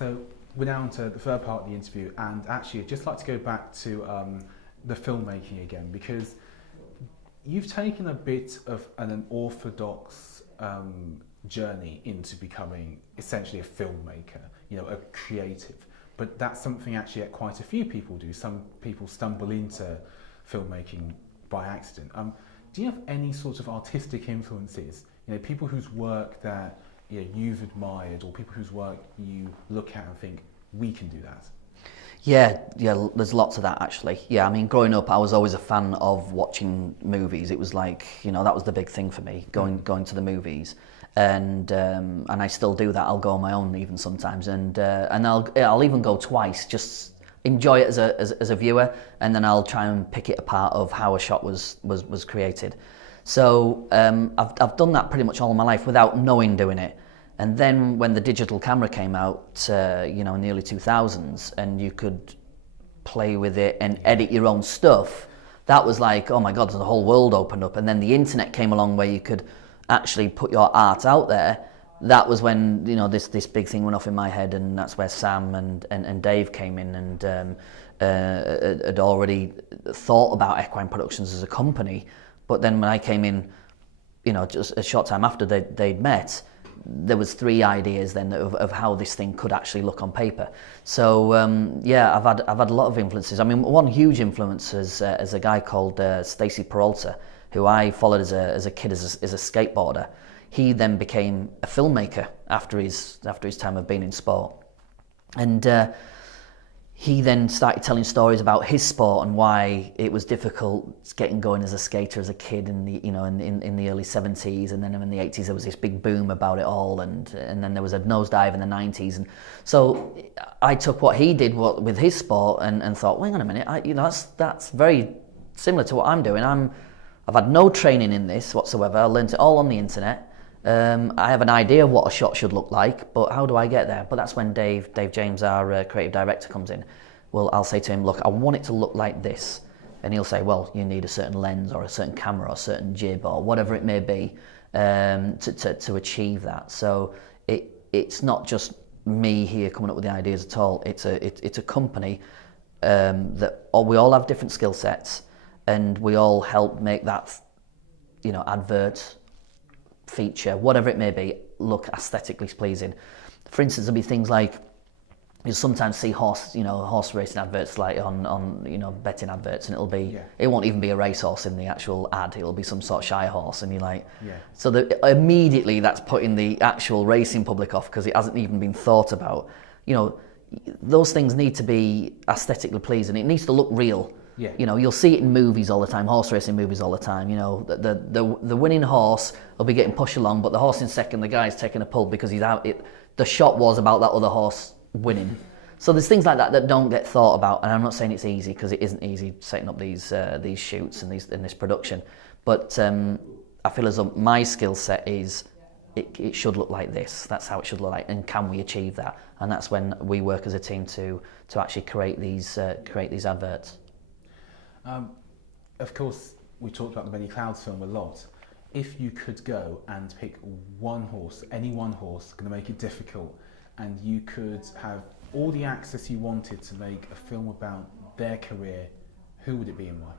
So we're now on to the third part of the interview, and actually I'd just like to go back to the filmmaking again, because you've taken a bit of an unorthodox journey into becoming essentially a filmmaker, a creative. But that's something actually that quite a few people do. Some people stumble into filmmaking by accident. Do you have any sort of artistic influences? People whose work that you've admired, or people whose work you look at and think, we can do that? Yeah, there's lots of that actually. Yeah, I mean, growing up, I was always a fan of watching movies. It was like, that was the big thing for me, going to the movies, and I still do that. I'll go on my own even sometimes, and I'll even go twice, just enjoy it as a viewer, and then I'll try and pick it apart of how a shot was created. So I've done that pretty much all my life without knowing doing it. And then when the digital camera came out, in the early 2000s, and you could play with it and edit your own stuff, that was like, oh my God, the whole world opened up. And then the internet came along where you could actually put your art out there. That was when, this big thing went off in my head, and that's where Sam and Dave came in and had already thought about Equine Productions as a company. But then when I came in, just a short time after they'd met, there was 3 ideas then of how this thing could actually look on paper. So I've had a lot of influences. I mean, one huge influence is a guy called Stacey Peralta, who I followed as a kid as a skateboarder. He then became a filmmaker after his time of being in sport, and he then started telling stories about his sport and why it was difficult getting going as a skater as a kid in the early 70s, and then in the 80s there was this big boom about it all, and then there was a nosedive in the 90s, and so I took what he did with his sport and thought, hang on a minute, that's very similar to what I'm doing. I've had no training in this whatsoever. I learned it all on the internet. I have an idea of what a shot should look like, but how do I get there? But that's when Dave James, our creative director, comes in. Well, I'll say to him, look, I want it to look like this. And he'll say, well, you need a certain lens or a certain camera or a certain jib or whatever it may be to achieve that. So it's not just me here coming up with the ideas at all. It's a company that we all have different skill sets, and we all help make that, advert, feature, whatever it may be, look aesthetically pleasing. For instance, there'll be things like, you sometimes see horse racing adverts, like on betting adverts, and it won't even be a racehorse in the actual ad. It'll be some sort of shy horse, and you're like, so immediately that's putting the actual racing public off because it hasn't even been thought about. Those things need to be aesthetically pleasing. It needs to look real. Yeah. You'll see it in movies all the time, horse racing movies all the time. The winning horse will be getting pushed along, but the horse in second, the guy's taking a pull because he's out. The shot was about that other horse winning. So there's things like that don't get thought about, and I'm not saying it's easy, because it isn't easy setting up these shoots and this production. But I feel as though my skill set is it should look like this. That's how it should look like, and can we achieve that? And that's when we work as a team to actually create these adverts. Of course, we talked about the Many Clouds film a lot. If you could go and pick one horse, any one horse, going to make it difficult, and you could have all the access you wanted to make a film about their career, who would it be and why?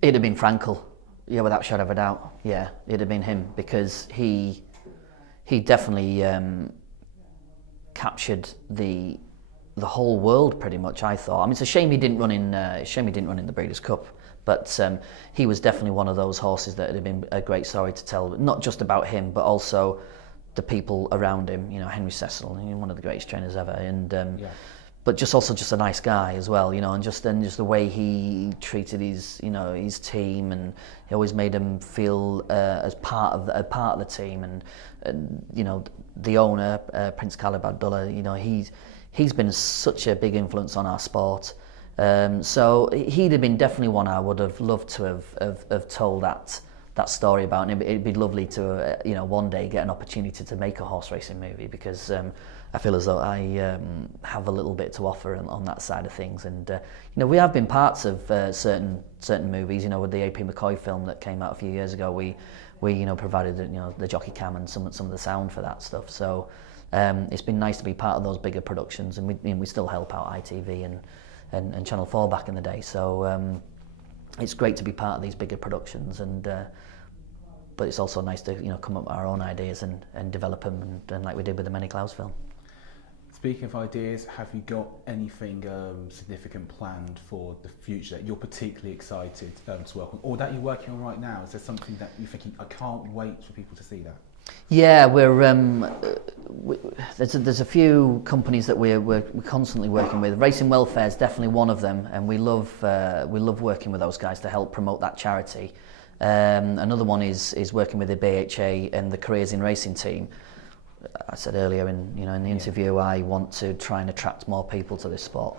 It'd have been Frankel, yeah, without a shadow of a doubt. Yeah, it'd have been him, because he definitely captured the whole world pretty much, I thought. I mean, it's a shame he didn't run in the Breeders' Cup, but he was definitely one of those horses that would have been a great story to tell, not just about him, but also the people around him. Henry Cecil, one of the greatest trainers ever, and but just a nice guy as well, and just the way he treated his team, and he always made them feel as part of the team, and the owner, Prince Khalid Abdullah, he's been such a big influence on our sport. So he'd have been definitely one I would have loved to have told that story about, and it'd be lovely to one day get an opportunity to make a horse racing movie, because I feel as though I have a little bit to offer on that side of things. And we have been parts of certain movies. With the AP McCoy film that came out a few years ago, we provided the Jockey cam and some of the sound for that stuff. So it's been nice to be part of those bigger productions, and we still help out ITV and Channel 4 back in the day. So it's great to be part of these bigger productions, but it's also nice to come up with our own ideas and develop them, and like we did with the Many Clouds film. Speaking of ideas, have you got anything significant planned for the future that you're particularly excited to work on, or that you're working on right now? Is there something that you're thinking, I can't wait for people to see that? Yeah, there's a few companies that we're constantly working with. Racing Welfare is definitely one of them, and we love working with those guys to help promote that charity. Another one is working with the BHA and the Careers in Racing team. I said earlier in the interview, I want to try and attract more people to this sport.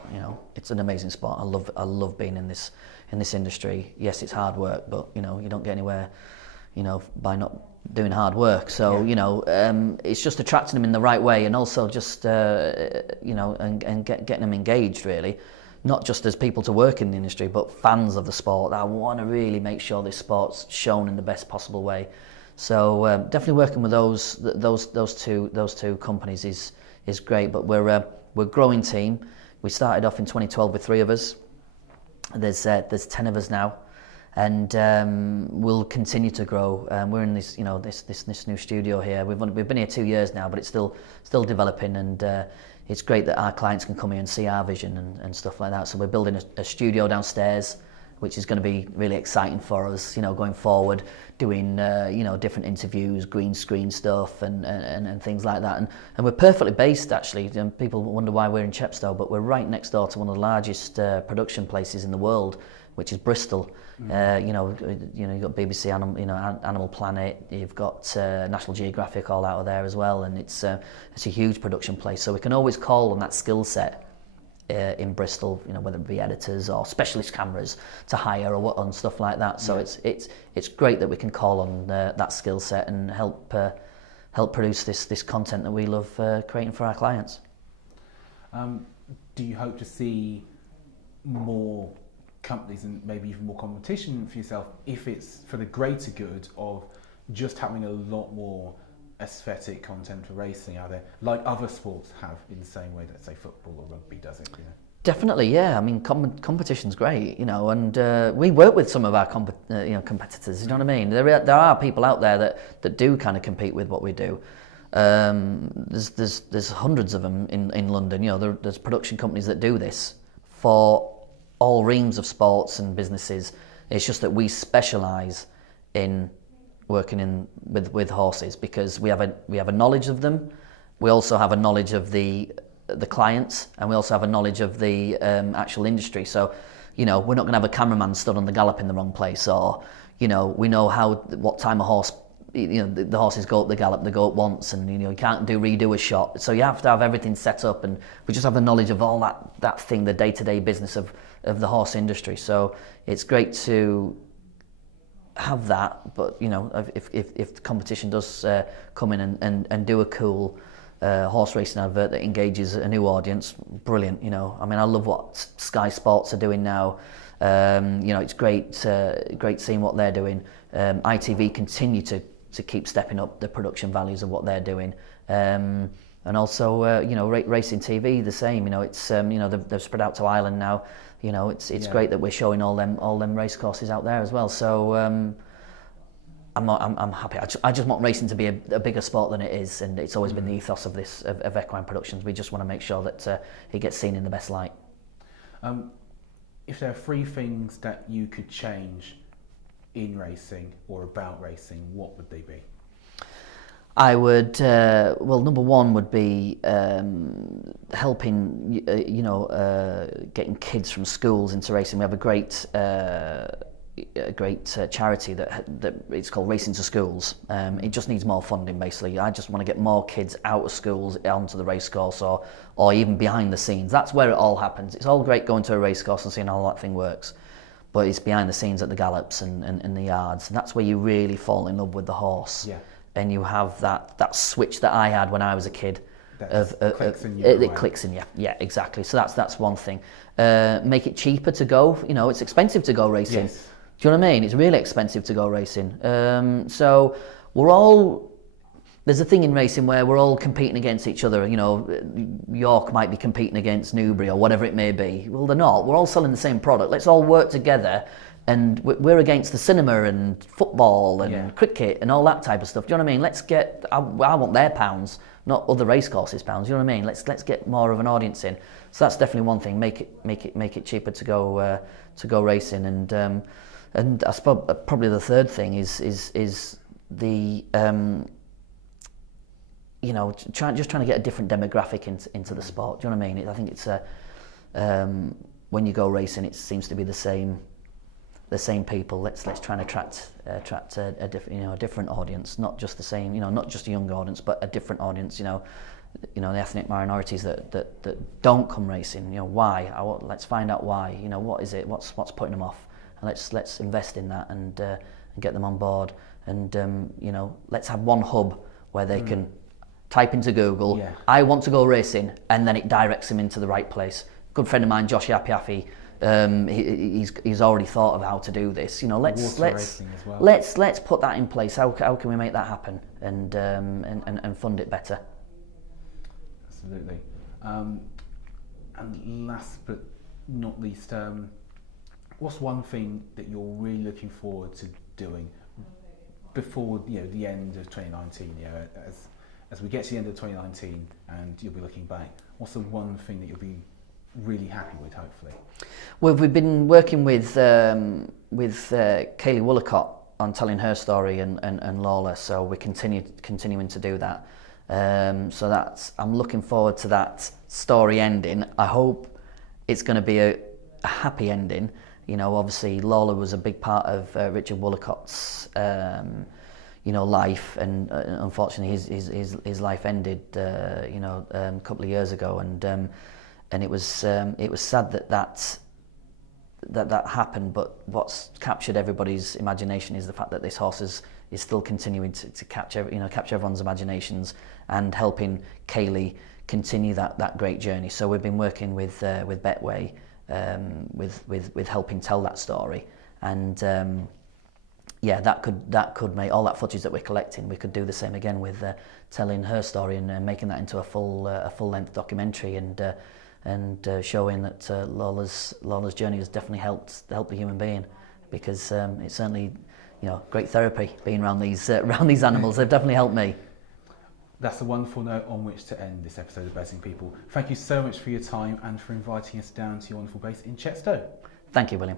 It's an amazing sport. I love being in this industry. Yes, it's hard work, but you don't get anywhere by not doing hard work. So it's just attracting them in the right way, and also just and getting them engaged, really. Not just as people to work in the industry, but fans of the sport. I want to really make sure this sport's shown in the best possible way. So definitely working with those two companies is great. But we're a growing team. We started off in 2012 with 3 of us. There's 10 of us now, and we'll continue to grow. We're in this this new studio here. We've been here 2 years now, but it's still developing, and it's great that our clients can come here and see our vision and stuff like that. So we're building a studio downstairs, which is going to be really exciting for us, going forward, doing different interviews, green screen stuff and things like that. And we're perfectly based, actually. People wonder why we're in Chepstow, but we're right next door to one of the largest production places in the world, which is Bristol. You've got BBC Animal Planet, you've got National Geographic all out of there as well, and it's a huge production place. So we can always call on that skill set in Bristol, whether it be editors or specialist cameras to hire and stuff like that. So it's great that we can call on that skill set and help produce this content that we love creating for our clients. Do you hope to see more companies and maybe even more competition for yourself if it's for the greater good of just having a lot more aesthetic content for racing out there, like other sports have, in the same way that, say, football or rugby does it? Definitely, yeah. I mean, competition's great, and we work with some of our competitors. You know what I mean? There are people out there that do kind of compete with what we do. There's hundreds of them in London. There's production companies that do this for all reams of sports and businesses. It's just that we specialise in working with horses because we have a knowledge of them. We also have a knowledge of the clients, and we also have a knowledge of the actual industry. So, we're not going to have a cameraman stood on the gallop in the wrong place, or we know what time a horse. The horses go up the gallop, they go up once, and you can't redo a shot. So you have to have everything set up, and we just have the knowledge of all that thing, the day-to-day business of the horse industry. So it's great to have that, but if the competition does come in and do a cool horse racing advert that engages a new audience, brilliant. I mean, I love what Sky Sports are doing now. It's great seeing what they're doing. ITV continue to keep stepping up the production values of what they're doing, and also Racing TV the same. It's they've spread out to Ireland now. It's great that we're showing all them race courses out there as well. So I'm happy. I just want racing to be a bigger sport than it is, and it's always been the ethos of Equine Productions. We just want to make sure that it gets seen in the best light. If there are 3 things that you could change in racing or about racing, what would they be? I would, number one would be helping, getting kids from schools into racing. We have a great charity that it's called Racing to Schools. It just needs more funding, basically. I just want to get more kids out of schools onto the racecourse or even behind the scenes. That's where it all happens. It's all great going to a racecourse and seeing how that thing works, but it's behind the scenes at the gallops and the yards. And that's where you really fall in love with the horse. Yeah. And you have that switch that I had when I was a kid. It clicks in you. Yeah, exactly. So that's one thing. Make it cheaper to go. It's expensive to go racing. Yes. Do you know what I mean? It's really expensive to go racing. So we're all there's a thing in racing where we're all competing against each other. You know, York might be competing against Newbury or whatever it may be. Well, they're not. We're all selling the same product. Let's all work together. And we're against the cinema and football and cricket and all that type of stuff. Do you know what I mean? Let's get. I want their pounds, not other racecourses pounds. Do you know what I mean? Let's get more of an audience in. So that's definitely one thing. Make it cheaper to go racing. And I suppose probably the third thing is the you know, trying to get a different demographic into the sport. Do you know what I mean? I think it's when you go racing, it seems to be the same people. Let's try and attract a different audience, not just the same, you know, not just a young audience, but a different audience. You know, the ethnic minorities that don't come racing. You know, why? Let's find out why. You know, what is it? What's putting them off? And let's invest in that and get them on board. And you know, let's have one hub where they can type into Google, I want to go racing, and then it directs them into the right place. Good friend of mine, Jockey, he's already thought of how to do this. You know, let's put that in place. How can we make that happen and fund it better? Absolutely. And last but not least, what's one thing that you're really looking forward to doing before, you know, the end of 2019? You know, as we get to the end of 2019 and you'll be looking back, what's the one thing that you'll be really happy with, hopefully? Well, we've been working with Kaylee Woolacott on telling her story and Lola, so we're continuing to do that. So I'm looking forward to that story ending. I hope it's going to be a happy ending. You know, obviously Lola was a big part of Richard Woolacott's life, and unfortunately his life ended a couple of years ago, and it was sad that happened. But what's captured everybody's imagination is the fact that this horse is still continuing to capture everyone's imaginations and helping Kaylee continue that great journey. So we've been working with Betway with helping tell that story, and that could make all that footage that we're collecting. We could do the same again with telling her story and making that into a full length documentary and showing that Lola's journey has definitely helped the human being, because it's certainly, you know, great therapy being around these animals. They've definitely helped me. That's a wonderful note on which to end this episode of Betting People. Thank you so much for your time and for inviting us down to your wonderful base in Chepstow. Thank you, William.